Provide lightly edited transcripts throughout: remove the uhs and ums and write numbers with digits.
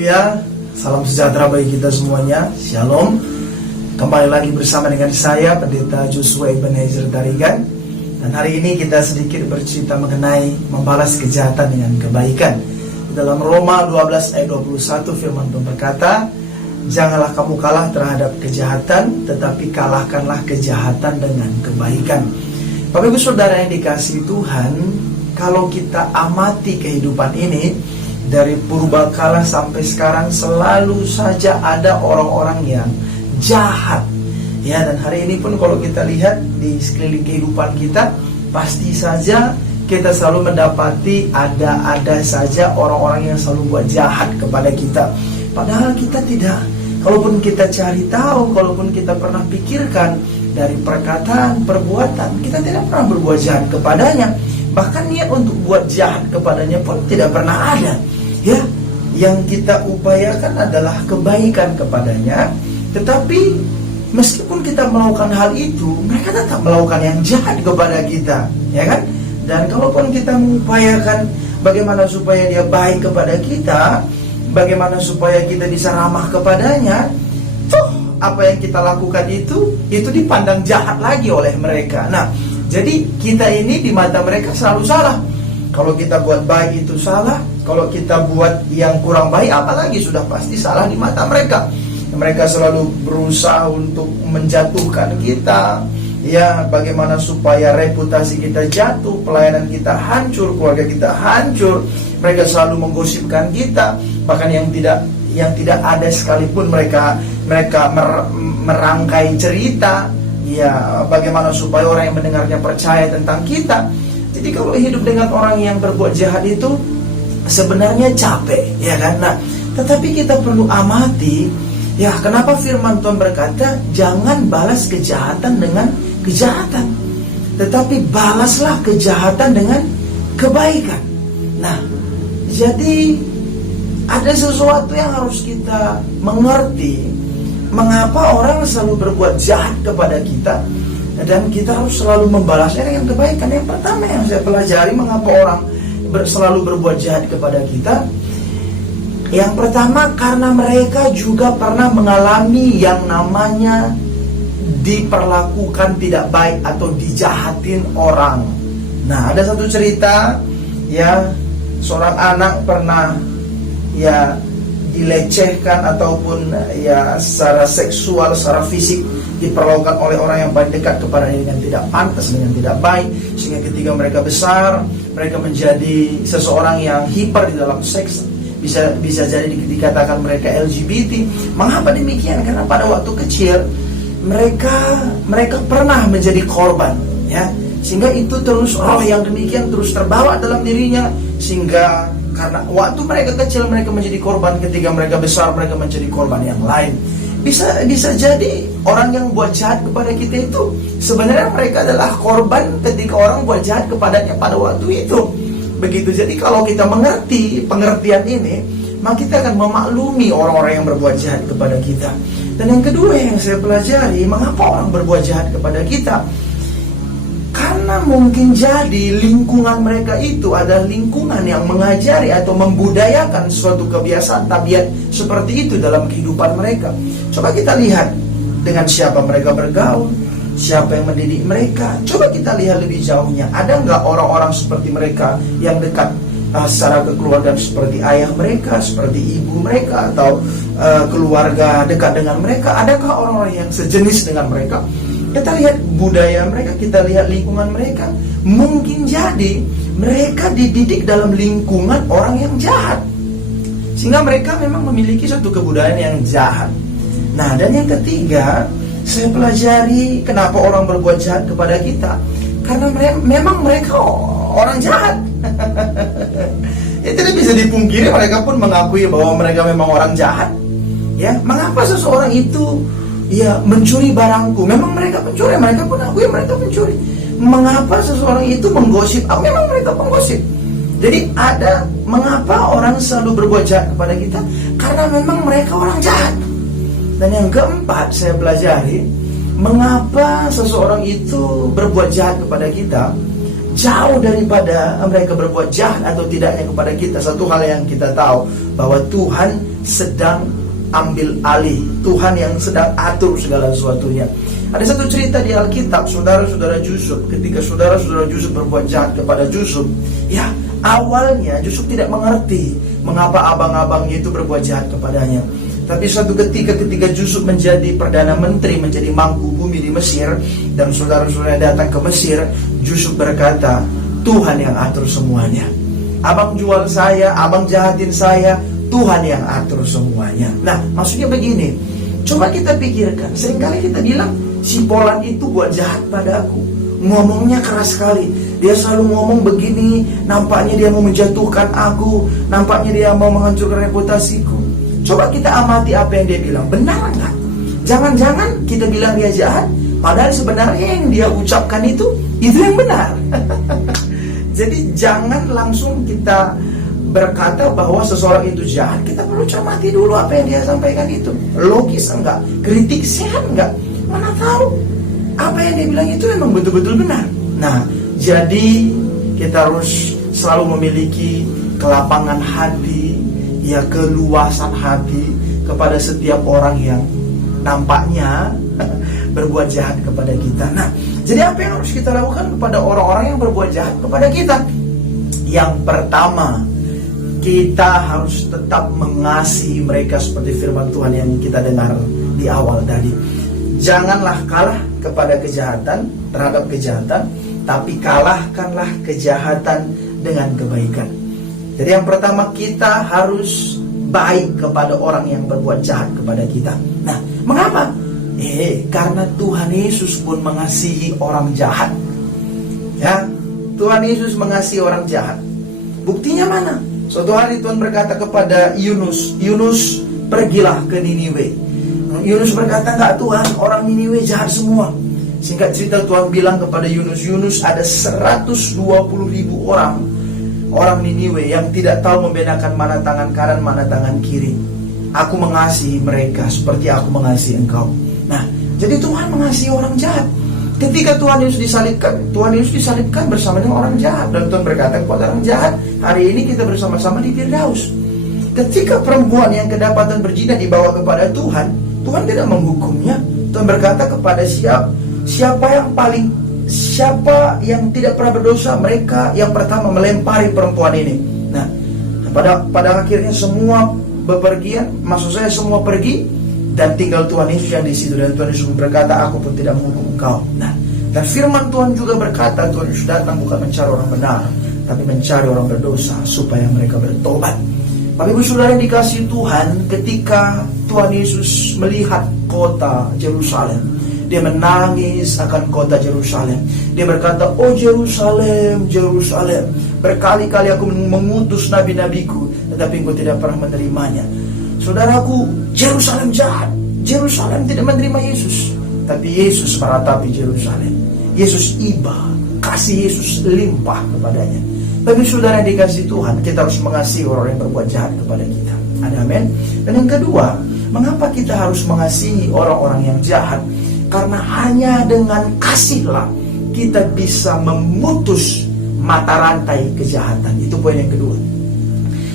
Haleluya, salam sejahtera bagi kita semuanya. Shalom. Kembali lagi bersama dengan saya, Pendeta Joshua Ebenezer Tarigan. Dan hari ini kita sedikit bercerita mengenai membalas kejahatan dengan kebaikan. Dalam Roma 12 ayat 21 firman Tuhan berkata, janganlah kamu kalah terhadap kejahatan, tetapi kalahkanlah kejahatan dengan kebaikan. Bapak Ibu Saudara yang dikasihi Tuhan, kalau kita amati kehidupan ini, dari purbakala sampai sekarang selalu saja ada orang-orang yang jahat. Ya, dan hari ini pun kalau kita lihat di sekeliling kehidupan kita, pasti saja kita selalu mendapati ada saja orang-orang yang selalu buat jahat kepada kita. Padahal kita tidak. Kalaupun kita cari tahu, kalaupun kita pernah pikirkan dari perkataan, perbuatan, kita tidak pernah berbuat jahat kepadanya. Bahkan niat untuk buat jahat kepadanya pun tidak pernah ada. Ya, yang kita upayakan adalah kebaikan kepadanya. Tetapi meskipun kita melakukan hal itu, mereka tetap melakukan yang jahat kepada kita, ya kan? Dan kalaupun kita mengupayakan bagaimana supaya dia baik kepada kita, bagaimana supaya kita bisa ramah kepadanya, toh apa yang kita lakukan itu dipandang jahat lagi oleh mereka. Nah, jadi kita ini di mata mereka selalu salah. Kalau kita buat baik itu salah, kalau kita buat yang kurang baik apalagi sudah pasti salah di mata mereka. Mereka selalu berusaha untuk menjatuhkan kita. Ya, bagaimana supaya reputasi kita jatuh, pelayanan kita hancur, keluarga kita hancur. Mereka selalu menggosipkan kita, bahkan yang tidak ada sekalipun mereka merangkai cerita. Ya, bagaimana supaya orang yang mendengarnya percaya tentang kita. Jadi kalau hidup dengan orang yang berbuat jahat itu sebenarnya capek, ya kan? Nah, tetapi kita perlu amati, ya, kenapa firman Tuhan berkata jangan balas kejahatan dengan kejahatan, tetapi balaslah kejahatan dengan kebaikan. Nah, jadi ada sesuatu yang harus kita mengerti. Mengapa orang selalu berbuat jahat kepada kita, dan kita harus selalu membalasnya dengan kebaikan. Yang pertama yang saya pelajari, mengapa orang selalu berbuat jahat kepada kita. Yang pertama, karena mereka juga pernah mengalami yang namanya diperlakukan tidak baik atau dijahatin orang. Nah, ada satu cerita, ya, seorang anak pernah, ya, dilecehkan ataupun, ya, secara seksual, secara fisik diperlakukan oleh orang yang paling dekat kepadanya dengan tidak pantas, dengan tidak baik, sehingga ketika mereka besar, mereka menjadi seseorang yang hiper di dalam seks. Bisa jadi dikatakan mereka LGBT. Mengapa demikian? Karena pada waktu kecil mereka pernah menjadi korban, ya, sehingga itu terus roh yang demikian terus terbawa dalam dirinya, sehingga karena waktu mereka kecil mereka menjadi korban, ketika mereka besar mereka menjadi korban yang lain. Bisa jadi orang yang buat jahat kepada kita itu sebenarnya mereka adalah korban ketika orang buat jahat kepadanya pada waktu itu. Begitu. Jadi kalau kita mengerti pengertian ini, maka kita akan memaklumi orang-orang yang berbuat jahat kepada kita. Dan yang kedua yang saya pelajari, mengapa orang berbuat jahat kepada kita? Karena mungkin jadi lingkungan mereka itu adalah lingkungan yang mengajari atau membudayakan suatu kebiasaan tabiat seperti itu dalam kehidupan mereka. Coba kita lihat dengan siapa mereka bergaul, siapa yang mendidik mereka. Coba kita lihat lebih jauhnya, ada nggak orang-orang seperti mereka yang dekat secara kekeluargaan, seperti ayah mereka, seperti ibu mereka, atau keluarga dekat dengan mereka? Adakah orang-orang yang sejenis dengan mereka? Kita lihat budaya mereka, kita lihat lingkungan mereka. Mungkin jadi mereka dididik dalam lingkungan orang yang jahat, sehingga mereka memang memiliki suatu kebudayaan yang jahat. Nah, dan yang ketiga, saya pelajari kenapa orang berbuat jahat kepada kita. Karena memang mereka orang jahat. Ya, tidak bisa dipungkiri, mereka pun mengakui bahwa mereka memang orang jahat. Ya, mengapa seseorang itu, ya, mencuri barangku? Memang mereka pencuri, mereka pun akui mereka pencuri. Mengapa seseorang itu menggosip? Memang mereka penggosip. Jadi mengapa orang selalu berbuat jahat kepada kita? Karena memang mereka orang jahat. Dan yang keempat saya pelajari, mengapa seseorang itu berbuat jahat kepada kita? jauh daripada mereka berbuat jahat atau tidaknya kepada kita, satu hal yang kita tahu, bahwa Tuhan sedang ambil alih, Tuhan yang sedang atur segala sesuatunya. Ada satu cerita di Alkitab, saudara-saudara Yusuf. Ketika saudara-saudara Yusuf berbuat jahat kepada Yusuf, ya awalnya Yusuf tidak mengerti mengapa abang-abangnya itu berbuat jahat kepadanya. Tapi suatu ketika Yusuf menjadi Perdana Menteri, menjadi mangku bumi di Mesir, dan saudara-saudara datang ke Mesir, Yusuf berkata, Tuhan yang atur semuanya. Abang jual saya, abang jahatin saya, Tuhan yang atur semuanya. Nah, maksudnya begini, coba kita pikirkan, seringkali kita bilang, si Polan itu buat jahat pada aku, ngomongnya keras sekali, dia selalu ngomong begini, nampaknya dia mau menjatuhkan aku, nampaknya dia mau menghancurkan reputasiku. Coba kita amati apa yang dia bilang, benar nggak? Jangan-jangan kita bilang dia jahat, padahal sebenarnya yang dia ucapkan itu yang benar. Jadi jangan langsung kita berkata bahwa seseorang itu jahat. Kita perlu cermati dulu apa yang dia sampaikan itu, logis enggak, kritik sehat enggak. Mana tahu apa yang dia bilang itu memang betul-betul benar. Nah, jadi kita harus selalu memiliki kelapangan hati, ya keluasan hati kepada setiap orang yang nampaknya berbuat jahat kepada kita. Nah, jadi apa yang harus kita lakukan kepada orang-orang yang berbuat jahat kepada kita? Yang pertama, kita harus tetap mengasihi mereka seperti firman Tuhan yang kita dengar di awal tadi. Janganlah kalah kepada kejahatan, terhadap kejahatan, tapi kalahkanlah kejahatan dengan kebaikan. Jadi yang pertama, kita harus baik kepada orang yang berbuat jahat kepada kita. Nah, mengapa? Karena Tuhan Yesus pun mengasihi orang jahat. Ya, Tuhan Yesus mengasihi orang jahat. Buktinya mana? Suatu hari Tuhan berkata kepada Yunus, Yunus pergilah ke Niniwe. Yunus berkata, enggak Tuhan, orang Niniwe jahat semua. Singkat cerita Tuhan bilang kepada Yunus, Yunus ada 120.000 orang Niniwe yang tidak tahu membedakan mana tangan kanan, mana tangan kiri. Aku mengasihi mereka seperti aku mengasihi engkau. Nah, jadi Tuhan mengasihi orang jahat. Ketika Tuhan Yesus disalibkan bersama dengan orang jahat. Dan Tuhan berkata kepada orang jahat, hari ini kita bersama-sama di Firdaus. Ketika perempuan yang kedapatan berzina dibawa kepada Tuhan, Tuhan tidak menghukumnya. Tuhan berkata kepada siapa yang tidak pernah berdosa, mereka yang pertama melempari perempuan ini. Nah, pada akhirnya semua bepergian, maksud saya semua pergi, dan tinggal Tuhan Yesus yang di situ. Dan Tuhan Yesus berkata, aku pun tidak menghukum engkau. Nah, dan firman Tuhan juga berkata, Tuhan Yesus datang bukan mencari orang benar, tapi mencari orang berdosa supaya mereka bertobat. Bapak Ibu Saudara yang dikasihi Tuhan, ketika Tuhan Yesus melihat kota Yerusalem, dia menangis akan kota Yerusalem. Dia berkata, oh Yerusalem, Yerusalem, berkali-kali aku mengutus nabi-nabiku, tetapi engkau tidak pernah menerimanya. Saudaraku, Yerusalem jahat. Yerusalem tidak menerima Yesus. Tapi Yesus meratapi Yerusalem. Yesus iba, kasih Yesus limpah kepadanya. Bagi saudara yang dikasihi Tuhan, kita harus mengasihi orang yang berbuat jahat kepada kita. Ada amin. Dan yang kedua, mengapa kita harus mengasihi orang-orang yang jahat? Karena hanya dengan kasihlah kita bisa memutus mata rantai kejahatan. Itu poin yang kedua.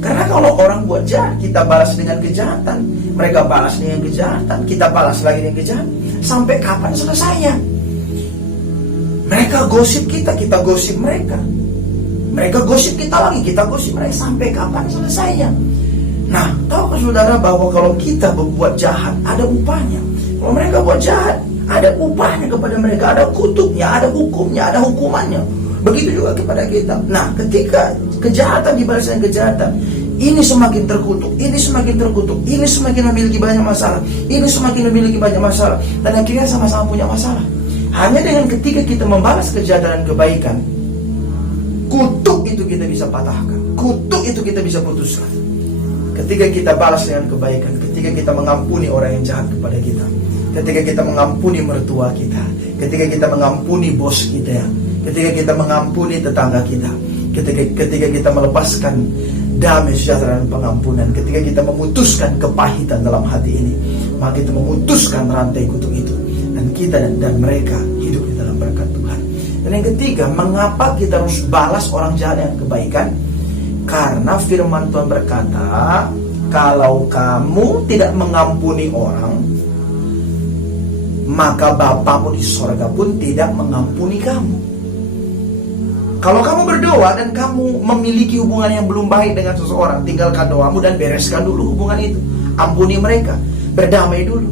Karena kalau orang buat jahat, kita balas dengan kejahatan, mereka balas dengan kejahatan, kita balas lagi dengan kejahatan. Sampai kapan selesainya? Mereka gosip kita gosip mereka. Mereka gosip kita lagi, kita gosip mereka. Sampai kapan selesainya? Nah, tahukah saudara bahwa kalau kita berbuat jahat, ada upahnya. Kalau mereka buat jahat, ada upahnya kepada mereka, ada kutuknya, ada hukumnya, ada hukumannya. Begitu juga kepada kita. Nah, ketika kejahatan dibalas dengan kejahatan, ini semakin terkutuk, ini semakin terkutuk, ini semakin memiliki banyak masalah, ini semakin memiliki banyak masalah, dan akhirnya sama-sama punya masalah. Hanya dengan ketika kita membalas kejahatan dan kebaikan, kutuk itu kita bisa patahkan, kutuk itu kita bisa putuskan. Ketika kita balas dengan kebaikan, ketika kita mengampuni orang yang jahat kepada kita, ketika kita mengampuni mertua kita, ketika kita mengampuni bos kita, ketika kita mengampuni tetangga kita, ketika kita melepaskan damai sejahtera dan pengampunan, ketika kita memutuskan kepahitan dalam hati ini, maka kita memutuskan rantai kutuk itu, dan kita dan mereka hidup di dalam berkat Tuhan. Dan yang ketiga, mengapa kita harus balas orang jahat dengan kebaikan? Karena firman Tuhan berkata, kalau kamu tidak mengampuni orang, maka Bapamu di sorga pun tidak mengampuni kamu. Kalau kamu berdoa dan kamu memiliki hubungan yang belum baik dengan seseorang, tinggalkan doamu dan bereskan dulu hubungan itu. Ampuni mereka, berdamai dulu.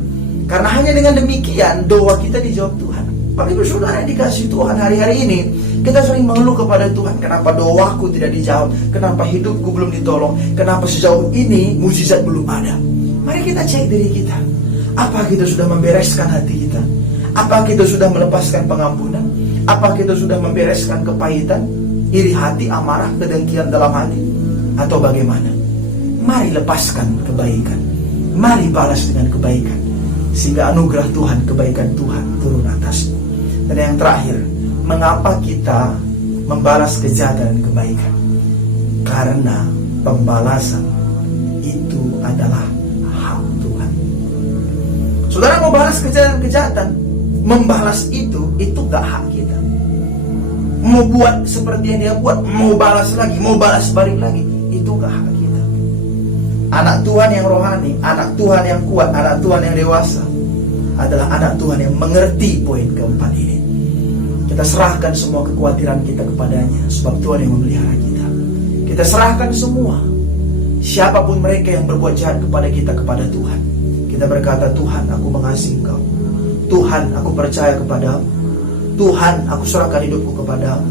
Karena hanya dengan demikian doa kita dijawab Tuhan. Bapak Ibu Saudara yang dikasihi Tuhan, hari-hari ini kita sering mengeluh kepada Tuhan, kenapa doaku tidak dijawab, kenapa hidupku belum ditolong, kenapa sejauh ini mukjizat belum ada. Mari kita cek diri kita. Apa kita sudah membereskan hati kita? Apa kita sudah melepaskan pengampunan? Apa kita sudah membereskan kepahitan, iri hati, amarah, kedengkian dalam hati? Atau bagaimana? Mari lepaskan kebaikan. Mari balas dengan kebaikan. Sehingga anugerah Tuhan, kebaikan Tuhan turun atasmu. Dan yang terakhir, mengapa kita membalas kejahatan dan kebaikan? Karena pembalasan itu adalah hak Tuhan. Saudara mau balas kejahatan, membalas itu gak hak kita. Mau buat seperti yang dia buat, mau balas lagi, mau balas balik lagi, itu gak hak kita. Anak Tuhan yang rohani, anak Tuhan yang kuat, anak Tuhan yang dewasa adalah anak Tuhan yang mengerti poin keempat ini. Kita serahkan semua kekhawatiran kita kepadanya, sebab Tuhan yang memelihara kita. Kita serahkan semua, siapapun mereka yang berbuat jahat kepada kita, kepada Tuhan. Kita berkata, Tuhan, aku mengasihi Engkau. Tuhan, aku percaya kepadamu. Tuhan, aku serahkan hidupku kepadamu.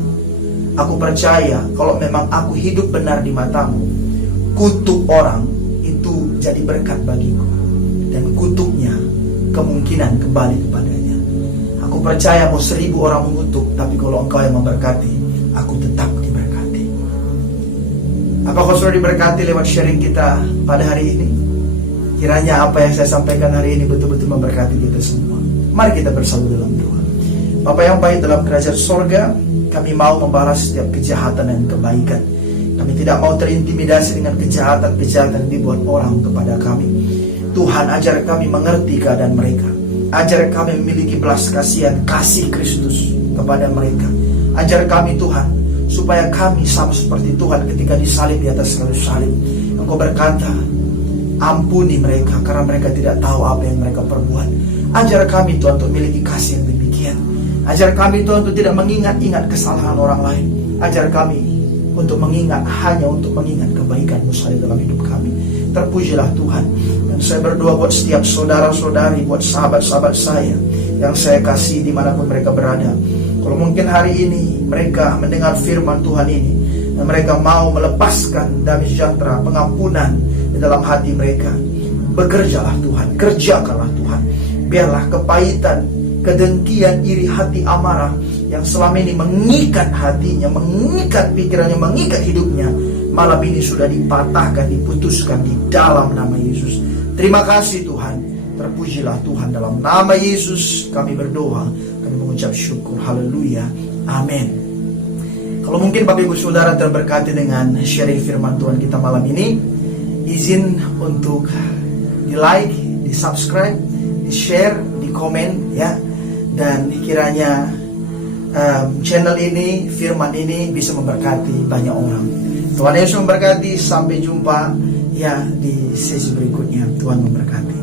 Aku percaya kalau memang aku hidup benar di matamu, kutuk orang itu jadi berkat bagiku, dan kutuknya kemungkinan kembali kepadanya. Aku percaya mau 1000 orang mengutuk, tapi kalau Engkau yang memberkati, aku tetap diberkati. Apakah sudah diberkati lewat sharing kita pada hari ini? Kiranya apa yang saya sampaikan hari ini betul-betul memberkati kita semua. Mari kita bersatu dalam doa. Bapa yang baik dalam kerajaan sorga, kami mau membalas setiap kejahatan dan kebaikan. Kami tidak mau terintimidasi dengan kejahatan-kejahatan yang dibuat orang kepada kami. Tuhan, ajar kami mengerti keadaan mereka. Ajar kami memiliki belas kasihan, kasih Kristus kepada mereka. Ajar kami Tuhan, supaya kami sama seperti Tuhan ketika disalib di atas kayu salib. Engkau berkata, ampuni mereka karena mereka tidak tahu apa yang mereka perbuat. Ajar kami Tuhan untuk memiliki kasih yang demikian. Ajar kami Tuhan untuk tidak mengingat-ingat kesalahan orang lain. Ajar kami untuk mengingat, hanya untuk mengingat kebaikan-Mu saja dalam hidup kami. Terpujilah Tuhan. Dan saya berdoa buat setiap saudara-saudari, buat sahabat-sahabat saya yang saya kasih dimanapun mereka berada. Kalau mungkin hari ini mereka mendengar firman Tuhan ini, dan mereka mau melepaskan damai sejahtera, pengampunan di dalam hati mereka, bekerjalah Tuhan, kerjakanlah Tuhan. Biarlah kepahitan, kedengkian, iri hati, amarah yang selama ini mengikat hatinya, mengikat pikirannya, mengikat hidupnya, malam ini sudah dipatahkan, diputuskan di dalam nama Yesus. Terima kasih Tuhan. Terpujilah Tuhan. Dalam nama Yesus kami berdoa, kami mengucap syukur. Haleluya. Amin. Kalau mungkin Bapak Ibu Saudara terberkati dengan sharing firman Tuhan kita malam ini, izin untuk di like, di subscribe, di share, di komen ya. Dan kiranya channel ini, firman ini bisa memberkati banyak orang. Tuhan Yesus memberkati. Sampai jumpa ya di sesi berikutnya. Tuhan memberkati.